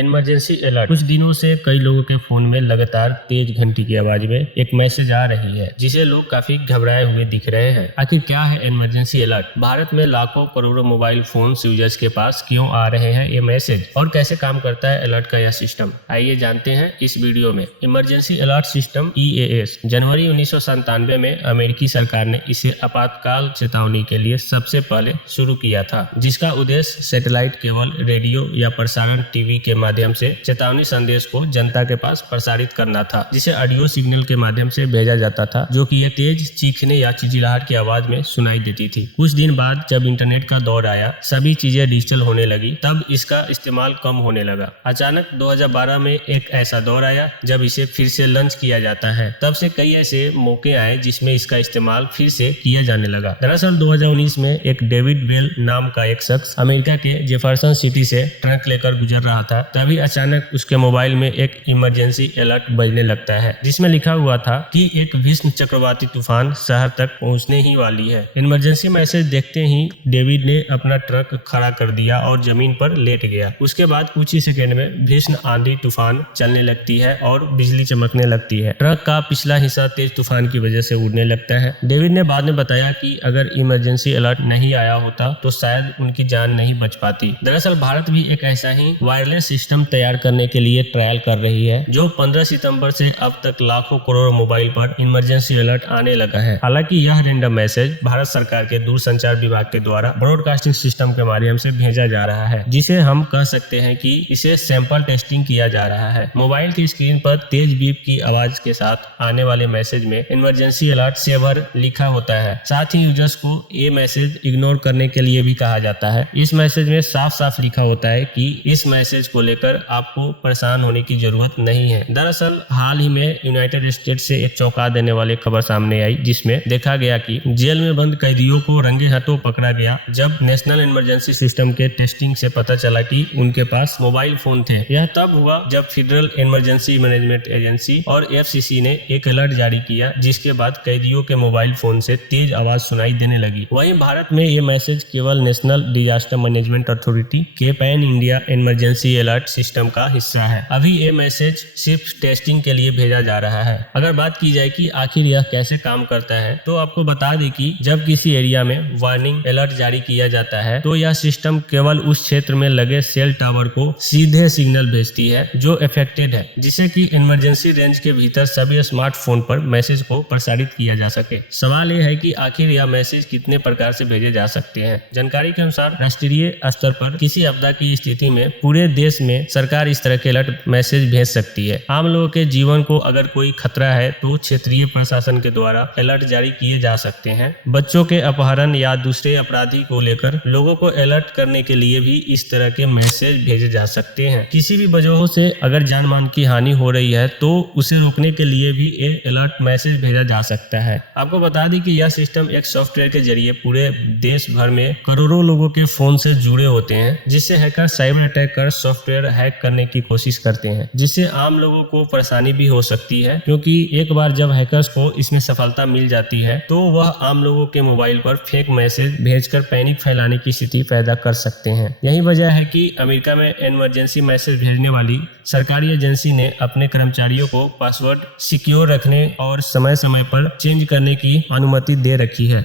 Emergency alert. कुछ दिनों से कई लोगों के फोन में लगातार तेज घंटी की आवाज में एक मैसेज आ रही है जिसे लोग काफी घबराए हुए दिख रहे हैं। आखिर क्या है इमरजेंसी अलर्ट? भारत में लाखों करोड़ों मोबाइल फोन यूजर्स के पास क्यों आ रहे हैं ये मैसेज और कैसे काम करता है अलर्ट का यह सिस्टम, आइए जानते हैं इस वीडियो में। इमरजेंसी अलर्ट सिस्टम EAS जनवरी 1997 में अमेरिकी सरकार ने इसे आपातकाल चेतावनी के लिए सबसे पहले शुरू किया था, जिसका उद्देश्य सैटेलाइट केबल, रेडियो या प्रसारण टीवी के माध्यम से चेतावनी संदेश को जनता के पास प्रसारित करना था, जिसे ऑडियो सिग्नल के माध्यम से भेजा जाता था, जो कि एक तेज चीखने या चिल्लाहट की आवाज में सुनाई देती थी। कुछ दिन बाद जब इंटरनेट का दौर आया, सभी चीजें डिजिटल होने लगी, तब इसका इस्तेमाल कम होने लगा। अचानक 2012 में एक ऐसा दौर आया जब इसे फिर से लॉन्च किया जाता है। तब से कई ऐसे मौके आए जिसमें इसका इस्तेमाल फिर से किया जाने लगा। दरअसल 2019 में एक डेविड बेल नाम का एक शख्स अमेरिका के जेफरसन सिटी से ट्रक लेकर गुजर रहा था। तभी अचानक उसके मोबाइल में एक इमरजेंसी अलर्ट बजने लगता है, जिसमें लिखा हुआ था कि एक भीषण चक्रवाती तूफान शहर तक पहुंचने ही वाली है। इमरजेंसी मैसेज देखते ही डेविड ने अपना ट्रक खड़ा कर दिया और जमीन पर लेट गया। उसके बाद कुछ ही सेकेंड में भीषण आंधी तूफान चलने लगती है और बिजली चमकने लगती है। ट्रक का पिछला हिस्सा तेज तूफान की वजह से उड़ने लगता है। डेविड ने बाद में बताया कि अगर इमरजेंसी अलर्ट नहीं आया होता तो शायद उनकी जान नहीं बच पाती। दरअसल भारत भी एक ऐसा ही वायरलेस सिस्टम तैयार करने के लिए ट्रायल कर रही है, जो 15 सितंबर से अब तक लाखों करोड़ मोबाइल पर इमरजेंसी अलर्ट आने लगा है। हालांकि यह रैंडम मैसेज भारत सरकार के दूरसंचार विभाग के द्वारा ब्रॉडकास्टिंग सिस्टम के माध्यम से भेजा जा रहा है, जिसे हम कह सकते हैं कि इसे सैंपल टेस्टिंग किया जा रहा है। मोबाइल की स्क्रीन पर तेज बीप की आवाज के साथ आने वाले मैसेज में इमरजेंसी अलर्ट सेवर लिखा होता है। साथ ही यूजर्स को ये मैसेज इग्नोर करने के लिए भी कहा जाता है। इस मैसेज में साफ साफ लिखा होता है कि इस मैसेज को लेकर आपको परेशान होने की जरूरत नहीं है। दरअसल हाल ही में यूनाइटेड स्टेट्स से एक चौंका देने वाली खबर सामने आई, जिसमें देखा गया कि जेल में बंद कैदियों को रंगे हाथों पकड़ा गया जब नेशनल इमरजेंसी सिस्टम के टेस्टिंग से पता चला कि उनके पास मोबाइल फोन थे। यह तब हुआ जब फेडरल इमरजेंसी मैनेजमेंट एजेंसी और FCC ने एक अलर्ट जारी किया, जिसके बाद कैदियों के मोबाइल फोन से तेज आवाज सुनाई देने लगी। वहीं भारत में ये मैसेज केवल नेशनल डिजास्टर मैनेजमेंट अथॉरिटी के pan India emergency alert system का हिस्सा है। अभी ये मैसेज सिर्फ टेस्टिंग के लिए भेजा जा रहा है। अगर बात की जाए कि आखिर यह कैसे काम करता है, तो आपको बता दें कि जब किसी एरिया में वार्निंग अलर्ट जारी किया जाता है तो यह सिस्टम केवल उस क्षेत्र में लगे सेल टावर को सीधे सिग्नल भेजती है जो अफेक्टेड है, जिससे कि इमरजेंसी रेंज के भीतर सभी स्मार्टफोन पर मैसेज को प्रसारित किया जा सके। सवाल यह है कि आखिर यह मैसेज कितने प्रकार से भेजे जा सकते हैं। जानकारी के अनुसार राष्ट्रीय स्तर पर किसी आपदा की स्थिति में पूरे देश में सरकार इस तरह के अलर्ट मैसेज भेज सकती है। आम लोगों के जीवन को अगर कोई खतरा है तो क्षेत्रीय प्रशासन के द्वारा अलर्ट जारी किए जा सकते हैं। बच्चों के अपहरण या दूसरे अपराधी को लेकर लोगों को अलर्ट करने के लिए भी इस तरह के मैसेज भेजे जा सकते हैं। किसी भी वजहों से अगर जान मान की हानि हो रही है तो उसे रोकने के लिए भी एक अलर्ट मैसेज भेजा जा सकता है। आपको बता दें कि यह सिस्टम एक सॉफ्टवेयर के जरिए पूरे देश भर में करोड़ों लोगों के फोन से जुड़े होते हैं, जिससे हैकर साइबर अटैक कर सॉफ्टवेयर हैक करने की कोशिश करते हैं, जिससे आम लोगों को परेशानी भी हो सकती है, क्योंकि एक बार जब हैकर्स को इसमें सफलता मिल जाती है तो वह आम लोगों के मोबाइल पर फेक मैसेज भेजकर पैनिक फैलाने की स्थिति पैदा कर सकते हैं। यही वजह है कि अमेरिका में इमरजेंसी मैसेज भेजने वाली सरकारी एजेंसी ने अपने कर्मचारियों को पासवर्ड सिक्योर रखने और समय समय पर चेंज करने की अनुमति दे रखी है।